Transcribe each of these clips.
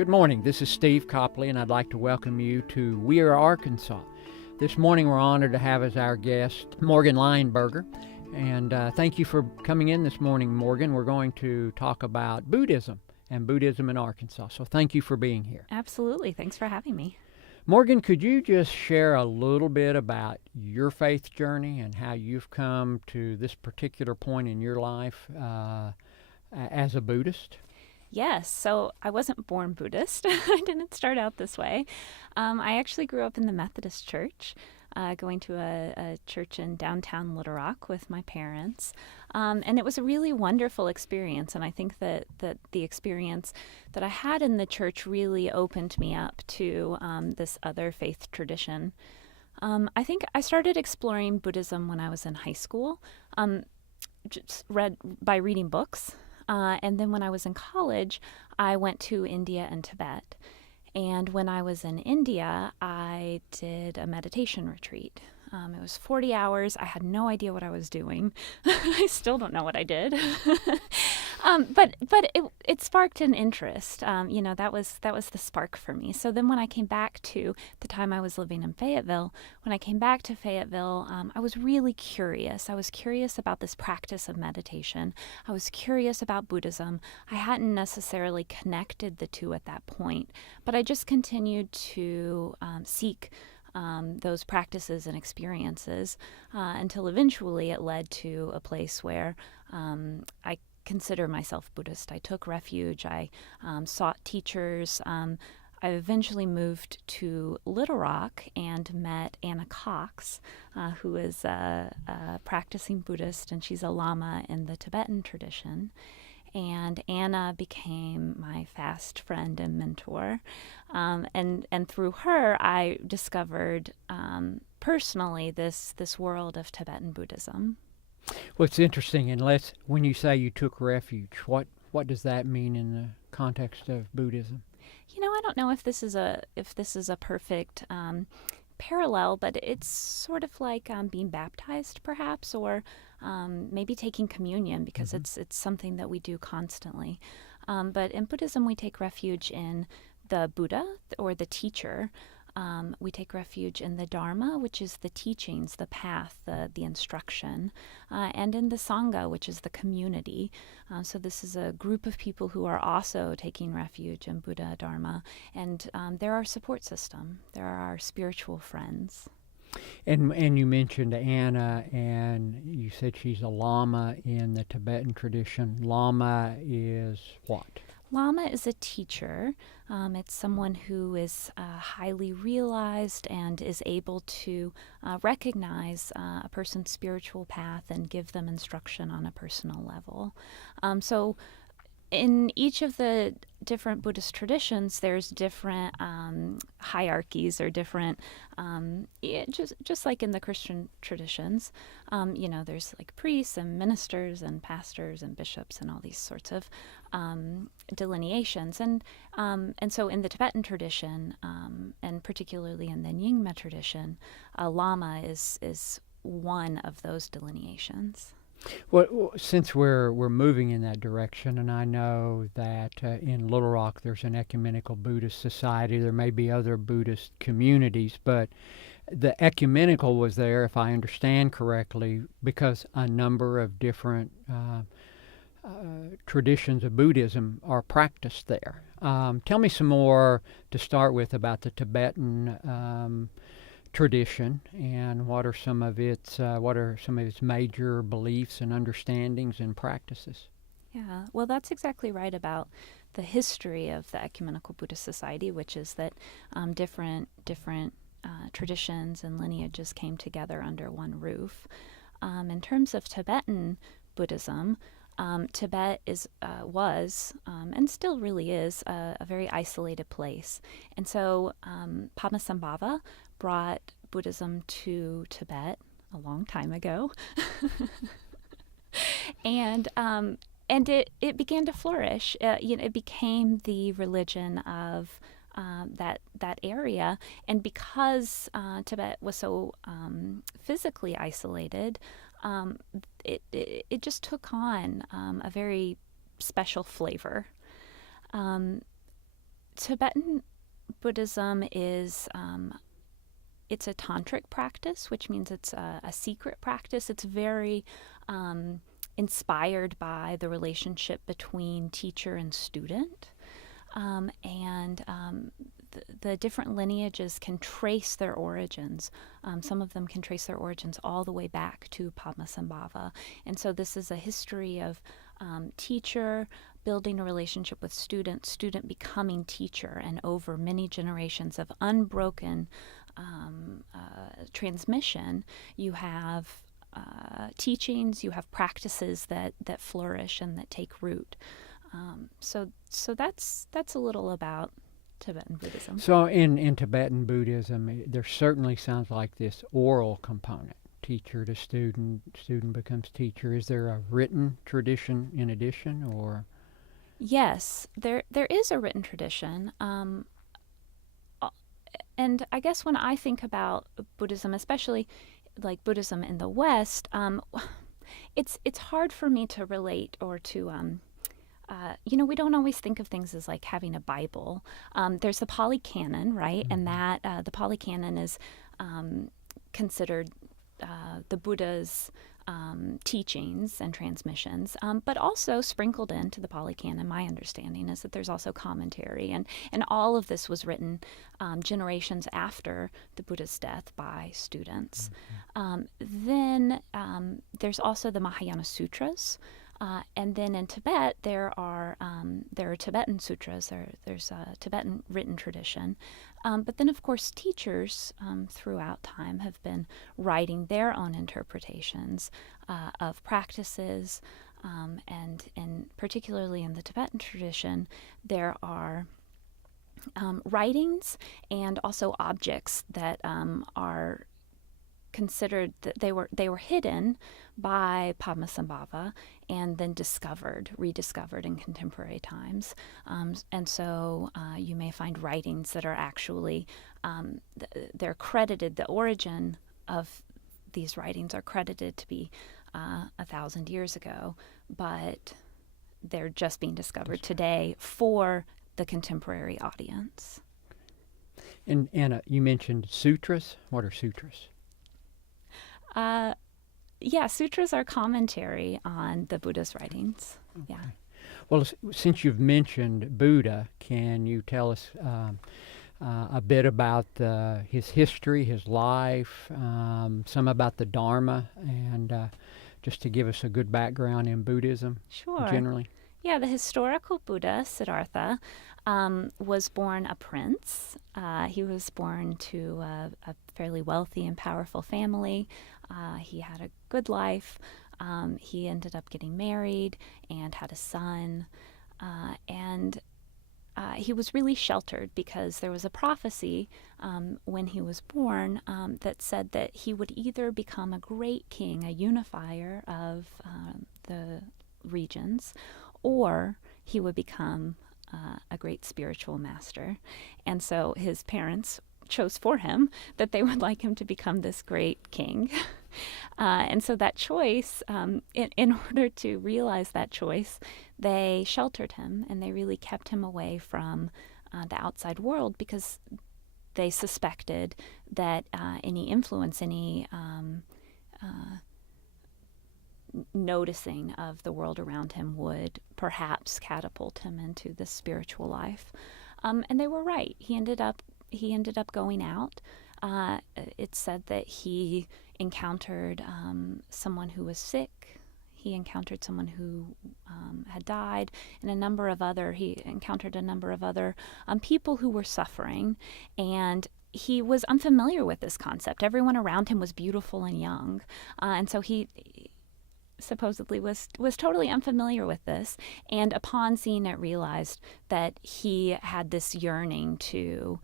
Good morning. This is Steve Copley, and I'd like to welcome you to We Are Arkansas. This morning we're honored to have as our guest Morgan Leyenberger. And thank you for coming in this morning, Morgan. We're going to talk about Buddhism and Buddhism in Arkansas. So thank you for being here. Absolutely. Thanks for having me. Morgan, could you just share a little bit about your faith journey and how you've come to this particular point in your life as a Buddhist? Yes, so I wasn't born Buddhist. I didn't start out this way. I actually grew up in the Methodist Church, going to a church in downtown Little Rock with my parents. And it was a really wonderful experience. And I think that the experience that I had in the church really opened me up to this other faith tradition. I think I started exploring Buddhism when I was in high school, just by reading books. And then when I was in college, I went to India and Tibet. And when I was in India, I did a meditation retreat. It was 40 hours. I had no idea what I was doing. I still don't know what I did. But it sparked an interest. That was the spark for me. So then when I came back to the time I was living in Fayetteville, when I came back to Fayetteville, I was really curious. I was curious about this practice of meditation. I was curious about Buddhism. I hadn't necessarily connected the two at that point, but I just continued to seek those practices and experiences until eventually it led to a place where I consider myself Buddhist. I took refuge. I sought teachers. I eventually moved to Little Rock and met Anna Cox, who is a practicing Buddhist, and she's a Lama in the Tibetan tradition. And Anna became my fast friend and mentor. And through her, I discovered personally this world of Tibetan Buddhism. Well, it's interesting, and when you say you took refuge, what does that mean in the context of Buddhism? I don't know if this is a perfect parallel, but it's sort of like being baptized, perhaps, or maybe taking communion, because it's something that we do constantly. But in Buddhism, we take refuge in the Buddha or the teacher. We take refuge in the Dharma, which is the teachings, the path, the instruction, and in the Sangha, which is the community. So this is a group of people who are also taking refuge in Buddha, Dharma, and they're our support system. They're our spiritual friends. And you mentioned Anna, and you said she's a Lama in the Tibetan tradition. Lama is what? Lama is a teacher. It's someone who is highly realized and is able to recognize a person's spiritual path and give them instruction on a personal level. So in each of the different Buddhist traditions, there's different hierarchies or different, just like in the Christian traditions, there's like priests and ministers and pastors and bishops and all these sorts of delineations. And so in the Tibetan tradition, and particularly in the Nyingma tradition, a Lama is one of those delineations. Well, since we're moving in that direction, and I know that in Little Rock there's an ecumenical Buddhist society, there may be other Buddhist communities, but the ecumenical was there, if I understand correctly, because a number of different traditions of Buddhism are practiced there. Tell me some more to start with about the Tibetan tradition, and what are some of its major beliefs and understandings and practices? Yeah, well, that's exactly right about the history of the Ecumenical Buddhist Society, which is that different traditions and lineages came together under one roof. In terms of Tibetan Buddhism, Tibet was and still really is a very isolated place, and so Padmasambhava brought Buddhism to Tibet a long time ago, and it began to flourish. It became the religion of that area, and because Tibet was so physically isolated, it just took on a very special flavor. Tibetan Buddhism is it's a tantric practice, which means it's a secret practice. It's very inspired by the relationship between teacher and student. And the different lineages can trace their origins. Some of them can trace their origins all the way back to Padmasambhava. And so this is a history of teacher building a relationship with student, student becoming teacher, and over many generations of unbroken transmission, you have teachings, you have practices that flourish and that take root. So that's a little about Tibetan Buddhism. So in Tibetan Buddhism, there certainly sounds like this oral component, teacher to student, student becomes teacher. Is there a written tradition in addition, or? Yes, there is a written tradition. And I guess when I think about Buddhism, especially like Buddhism in the West, it's hard for me to relate or to we don't always think of things as like having a Bible. There's the Pali Canon, right? Mm-hmm. And that the Pali Canon is considered the Buddha's teachings and transmissions, but also sprinkled into the Pali Canon, my understanding is that there's also commentary, and all of this was written generations after the Buddha's death by students. Mm-hmm. Then there's also the Mahayana Sutras. And then in Tibet, there are Tibetan sutras. There's a Tibetan written tradition. But then, of course, teachers throughout time have been writing their own interpretations of practices. And particularly in the Tibetan tradition, there are writings and also objects that are considered that they were hidden by Padmasambhava and then rediscovered in contemporary times. And so you may find writings that are actually, they're credited, the origin of these writings are credited to be 1,000 years ago, but they're just being discovered today for the contemporary audience. And Anna, you mentioned sutras. What are sutras? Sutras are commentary on the Buddha's writings. Okay. Yeah. Well, since you've mentioned Buddha, can you tell us a bit about his history, his life, some about the Dharma, and just to give us a good background in Buddhism generally? Yeah, the historical Buddha, Siddhartha, was born a prince. He was born to a fairly wealthy and powerful family. He had a good life. He ended up getting married and had a son. And he was really sheltered because there was a prophecy when he was born that said that he would either become a great king, a unifier of the regions, or he would become a great spiritual master. And so his parents chose for him that they would like him to become this great king. And so that choice, in order to realize that choice, they sheltered him and they really kept him away from the outside world because they suspected that any influence, any noticing of the world around him would perhaps catapult him into this spiritual life. And they were right. He ended up going out. It's said that he encountered someone who was sick. He encountered someone who had died, and he encountered a number of other people who were suffering, and he was unfamiliar with this concept. Everyone around him was beautiful and young, and so he supposedly was totally unfamiliar with this, and upon seeing it realized that he had this yearning to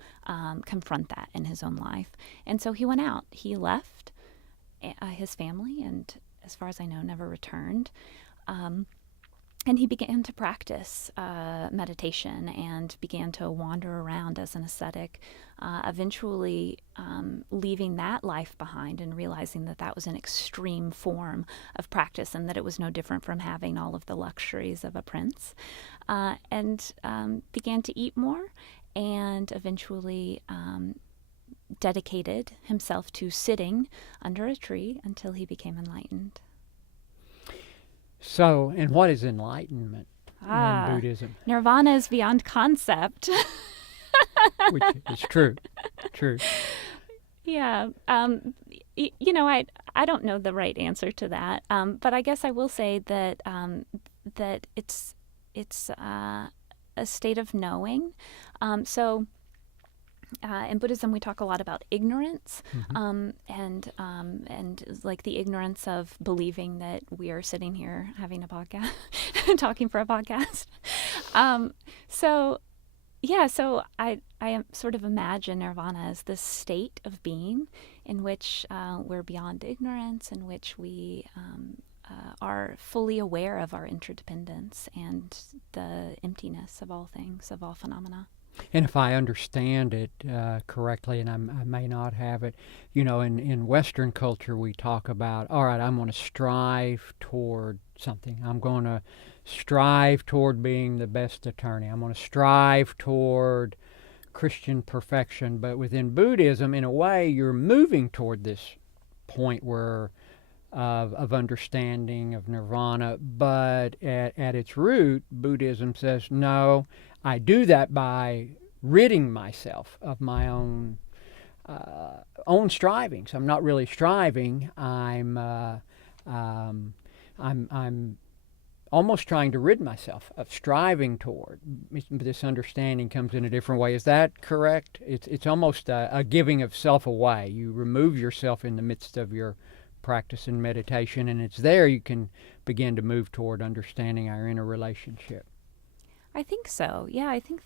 confront that in his own life. And so he went out. He left his family and, as far as I know, never returned. And he began to practice meditation and began to wander around as an ascetic, eventually leaving that life behind and realizing that that was an extreme form of practice and that it was no different from having all of the luxuries of a prince, and began to eat more and eventually dedicated himself to sitting under a tree until he became enlightened. So, and what is enlightenment in Ah, Buddhism? nirvana is beyond concept. Which is true, true. Yeah. I don't know the right answer to that, but I guess I will say that that it's a state of knowing. So in Buddhism, we talk a lot about ignorance, Mm-hmm. and like the ignorance of believing that we are sitting here having a podcast, talking for a podcast. Um, so yeah, so I sort of imagine nirvana as this state of being in which we're beyond ignorance, in which we are fully aware of our interdependence and the emptiness of all things, of all phenomena. And if I understand it correctly, and I may not have it, in Western culture, we talk about, all right, I'm going to strive toward something. I'm going to strive toward being the best attorney. I'm going to strive toward Christian perfection. But within Buddhism, in a way, you're moving toward this point where of understanding of nirvana, but at its root, Buddhism says, no, I do that by ridding myself of my own strivings. I'm not really striving. I'm almost trying to rid myself of striving toward. This understanding comes in a different way. Is that correct? It's almost a giving of self away. You remove yourself in the midst of your practice and meditation, and it's there you can begin to move toward understanding our inner relationship. I think so. Yeah, I think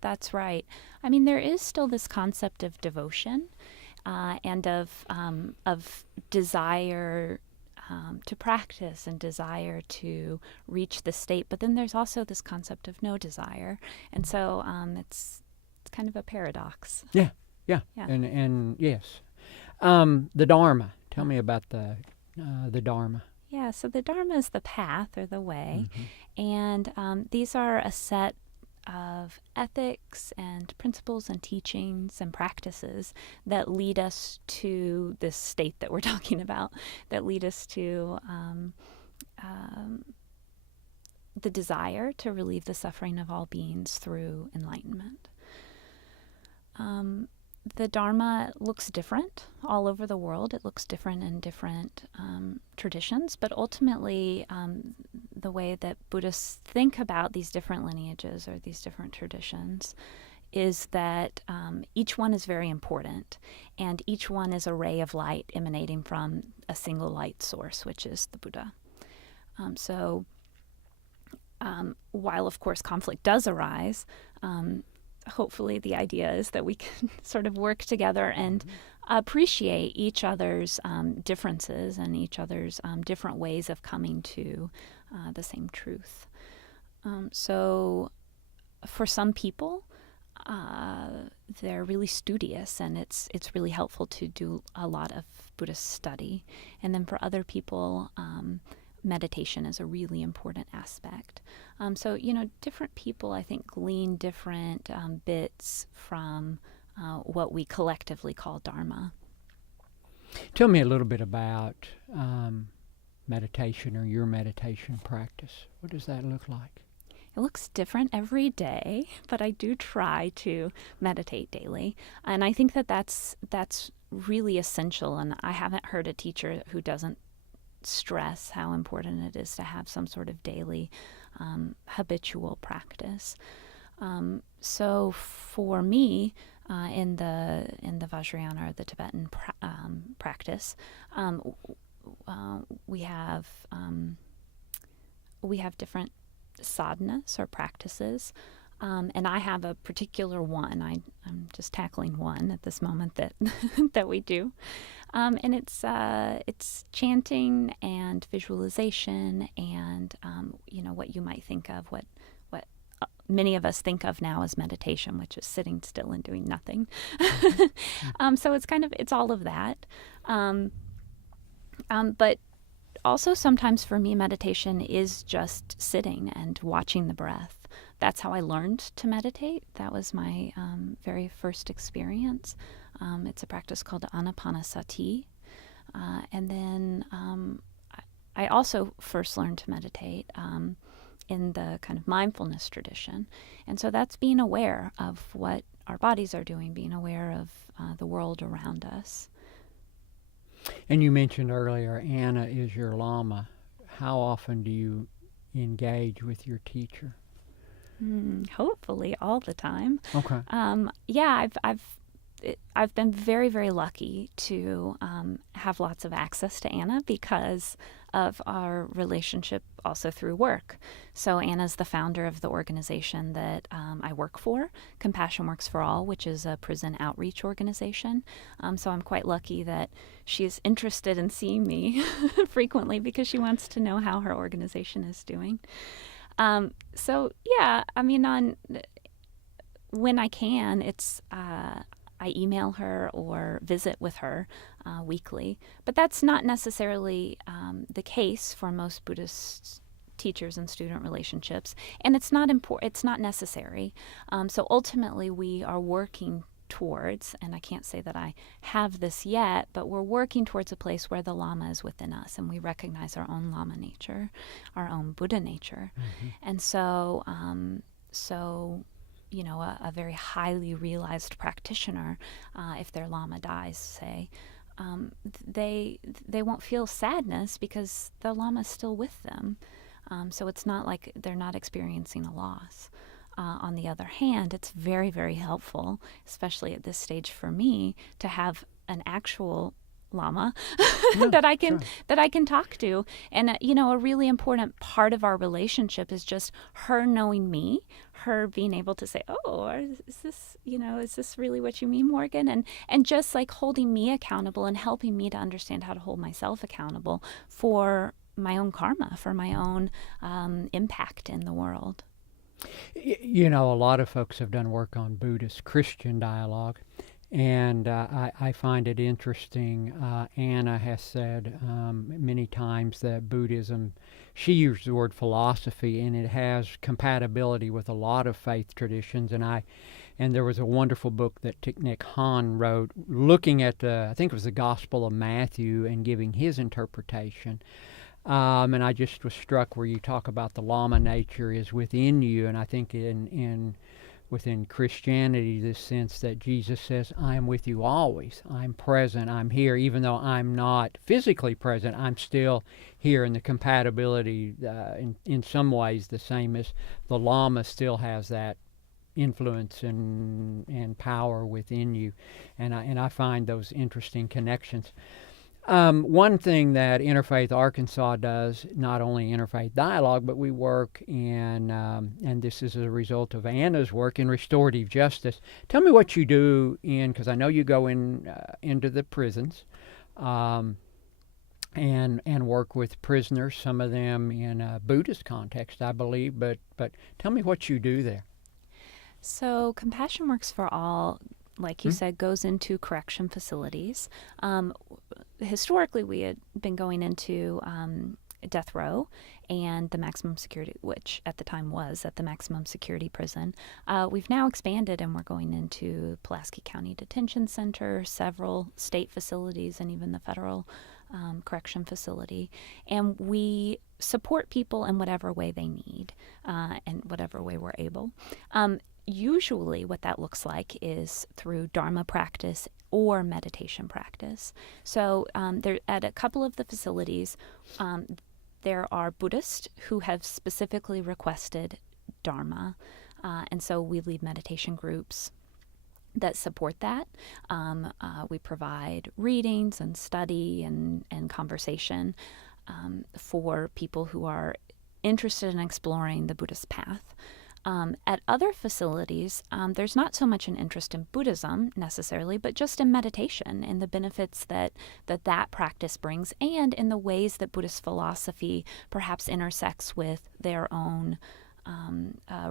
that's right. I mean, there is still this concept of devotion and of desire to practice and desire to reach the state, but then there's also this concept of no desire, and so it's kind of a paradox. Yeah, yeah, Yeah. and yes, the Dharma. Tell me about the Dharma. Yeah, so the Dharma is the path or the way, Mm-hmm. and these are a set of ethics and principles and teachings and practices that lead us to this state that we're talking about, that lead us to the desire to relieve the suffering of all beings through enlightenment. The Dharma looks different all over the world. It looks different in different traditions, but ultimately, the way that Buddhists think about these different lineages or these different traditions is that each one is very important, and each one is a ray of light emanating from a single light source, which is the Buddha. So while, of course, conflict does arise, hopefully the idea is that we can sort of work together and appreciate each other's differences and each other's different ways of coming to the same truth. So for some people, they're really studious, and it's really helpful to do a lot of Buddhist study. And then for other people, meditation is a really important aspect. So, different people, I think, glean different bits from what we collectively call Dharma. Tell me a little bit about meditation or your meditation practice. What does that look like? It looks different every day, but I do try to meditate daily. And I think that that's really essential. And I haven't heard a teacher who doesn't stress how important it is to have some sort of daily habitual practice. So for me, in the Vajrayana or the Tibetan practice, we have different sadhanas or practices. And I have a particular one. I'm just tackling one at this moment that that we do, and it's chanting and visualization and what you might think of what many of us think of now as meditation, which is sitting still and doing nothing. So it's all of that, but also sometimes for me meditation is just sitting and watching the breath. that's how I learned to meditate. That was my very first experience. It's a practice called Anapanasati. And then I also first learned to meditate in the kind of mindfulness tradition. And so that's being aware of what our bodies are doing, being aware of the world around us. And you mentioned earlier Anna is your Lama. How often do you engage with your teacher? Hopefully all the time. Okay. Yeah, I've been very, very lucky to have lots of access to Anna because of our relationship also through work. So Anna's the founder of the organization that I work for, Compassion Works for All, which is a prison outreach organization. So I'm quite lucky that she's interested in seeing me frequently because she wants to know how her organization is doing. So yeah, I mean, when I can, it's I email her or visit with her weekly, but that's not necessarily the case for most Buddhist teachers and student relationships, and it's not it's not necessary. So ultimately, we are working towards, and I can't say that I have this yet, but we're working towards a place where the Lama is within us, and we recognize our own Lama nature, our own Buddha nature, and so a very highly realized practitioner, if their Lama dies, say, they won't feel sadness because the Lama is still with them. So it's not like they're not experiencing a loss. On the other hand, it's very, very helpful, especially at this stage for me, to have an actual Lama that I can talk to. And a really important part of our relationship is just her knowing me, her being able to say, "Oh, is this really what you mean, Morgan?" And just like holding me accountable and helping me to understand how to hold myself accountable for my own karma, for my own impact in the world. A lot of folks have done work on Buddhist Christian dialogue, and I find it interesting. Anna has said many times that Buddhism, she used the word philosophy, and it has compatibility with a lot of faith traditions. And there was a wonderful book that Thich Nhat Hanh wrote, looking at I think it was the Gospel of Matthew and giving his interpretation. And I just was struck where you talk about the Lama nature is within you, and I think within Christianity, this sense that Jesus says, "I am with you always. I'm present. I'm here, even though I'm not physically present. I'm still here." And the compatibility, in some ways, the same as the Lama still has that influence and power within you, and I find those interesting connections. One thing that Interfaith Arkansas does, not only interfaith dialogue, but we work in, and this is a result of Anna's work in restorative justice. Tell me what you do because I know you go into the prisons, and work with prisoners, some of them in a Buddhist context, I believe, but tell me what you do there. So Compassion Works for All, like you said, goes into correction facilities. Historically, we had been going into death row and the maximum security, which at the time was at the maximum security prison. We've now expanded and we're going into Pulaski County Detention Center, several state facilities, and even the federal correction facility. And we support people in whatever way they need and whatever way we're able. Usually what that looks like is through Dharma practice or meditation practice. So there, at a couple of the facilities, there are Buddhists who have specifically requested Dharma. And so we lead meditation groups that support that. We provide readings and study and conversation for people who are interested in exploring the Buddhist path. At other facilities, there's not so much an interest in Buddhism necessarily, but just in meditation and the benefits that practice brings, and in the ways that Buddhist philosophy perhaps intersects with their own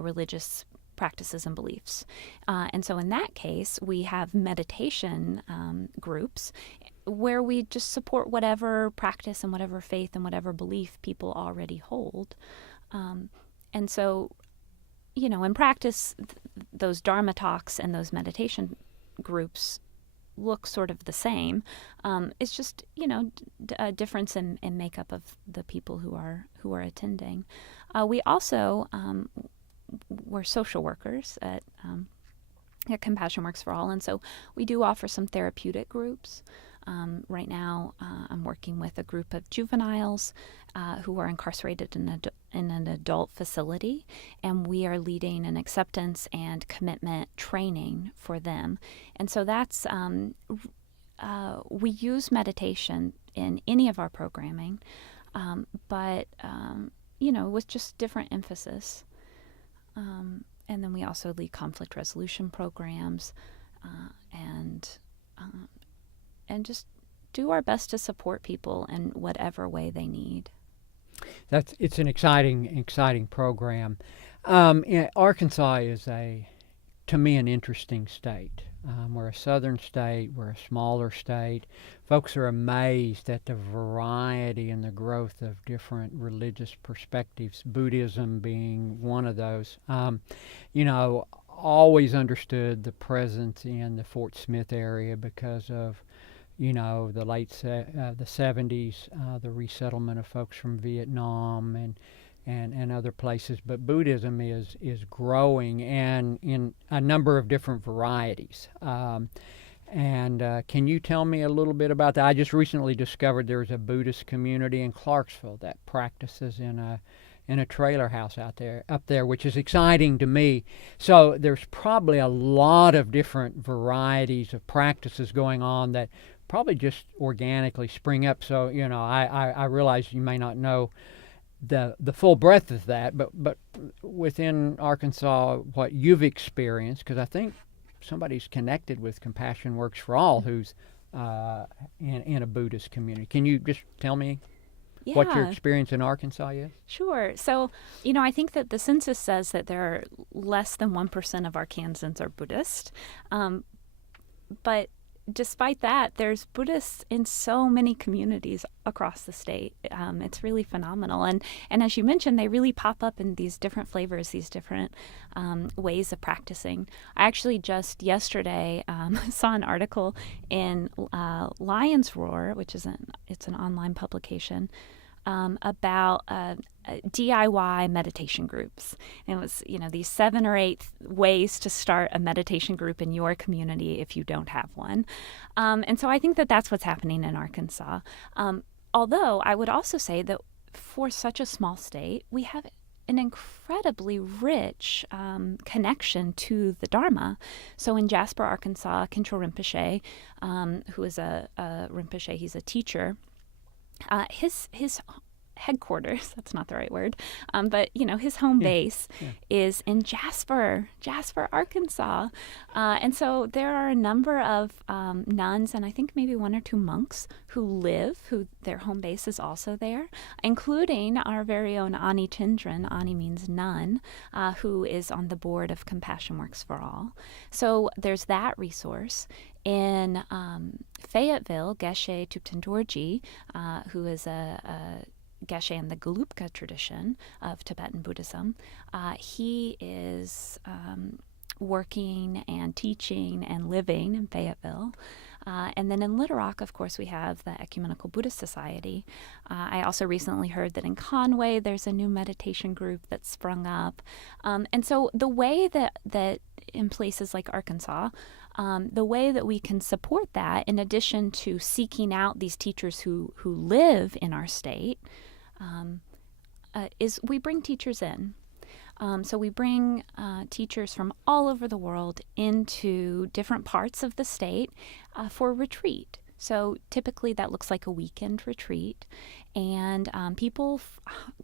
religious practices and beliefs. And so in that case, we have meditation groups where we just support whatever practice and whatever faith and whatever belief people already hold. And so in practice, those Dharma talks and those meditation groups look sort of the same. It's just, a difference in makeup of the people who are attending. We also we're social workers at Compassion Works for All, and so we do offer some therapeutic groups. Right now, I'm working with a group of juveniles who are incarcerated in an adult facility, and we are leading an acceptance and commitment training for them. And so that's, we use meditation in any of our programming, but, with just different emphasis. And then we also lead conflict resolution programs, and just do our best to support people in whatever way they need. It's an exciting program. Arkansas is to me, an interesting state. We're a southern state. We're a smaller state. Folks are amazed at the variety and the growth of different religious perspectives, Buddhism being one of those. Always understood the presence in the Fort Smith area because of the late the 70s, the resettlement of folks from Vietnam and other places. But Buddhism is growing, and in a number of different varieties. Can you tell me a little bit about that? I just recently discovered there's a Buddhist community in Clarksville that practices in a trailer house up there, which is exciting to me. So there's probably a lot of different varieties of practices going on that probably just organically spring up. So I realize you may not know the full breadth of that, but within Arkansas, what you've experienced, because I think somebody's connected with Compassion Works for All who's in a Buddhist community. Can you just tell me what your experience in Arkansas is? Sure. So, I think that the census says that there are less than 1% of Arkansans are Buddhist. But despite that, there's Buddhists in so many communities across the state. It's really phenomenal. And as you mentioned, they really pop up in these different flavors, these different ways of practicing. I actually just yesterday saw an article in Lion's Roar, which is it's an online publication, about DIY meditation groups. And it was, these 7 or 8 ways to start a meditation group in your community if you don't have one. And so I think that that's what's happening in Arkansas. Although I would also say that for such a small state, we have an incredibly rich connection to the Dharma. So in Jasper, Arkansas, Kincho Rinpoche, who is a Rinpoche, he's a teacher, his headquarters, that's not the right word, but his home base is in Jasper, Arkansas. And so there are a number of nuns, and I think maybe 1 or 2 monks who their home base is also there, including our very own Ani Chindran. Ani means nun, who is on the board of Compassion Works for All. So there's that resource. In Fayetteville, Geshe Thupten Dorji, who is a Geshe in the Gelugpa tradition of Tibetan Buddhism, he is working and teaching and living in Fayetteville. And then in Little Rock, of course, we have the Ecumenical Buddhist Society. I also recently heard that in Conway, there's a new meditation group that's sprung up. And so the way that in places like Arkansas, the way that we can support that, in addition to seeking out these teachers who live in our state, is we bring teachers in. So we bring teachers from all over the world into different parts of the state for retreat. So typically that looks like a weekend retreat. And people,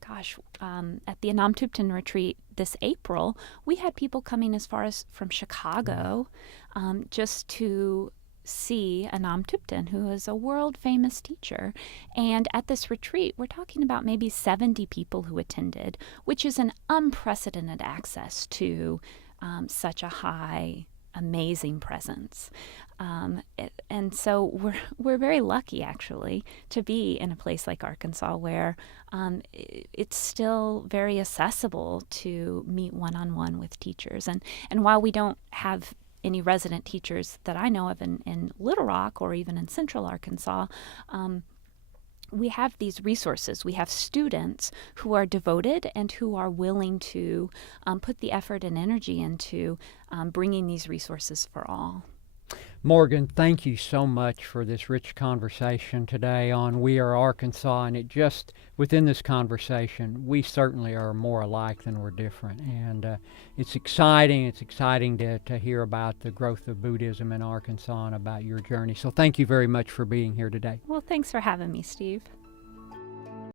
at the Anam Thupten retreat this April, we had people coming as far as from Chicago just to see Anam Thupten, who is a world-famous teacher. And at this retreat, we're talking about maybe 70 people who attended, which is an unprecedented access to such a high amazing presence. And so we're very lucky, actually, to be in a place like Arkansas where it's still very accessible to meet one-on-one with teachers. And while we don't have any resident teachers that I know of in Little Rock or even in Central Arkansas, we have these resources. We have students who are devoted and who are willing to put the effort and energy into bringing these resources for all. Morgan, thank you so much for this rich conversation today on We Are Arkansas. And it just, within this conversation, we certainly are more alike than we're different. And it's exciting. It's exciting to hear about the growth of Buddhism in Arkansas and about your journey. So thank you very much for being here today. Well, thanks for having me, Steve.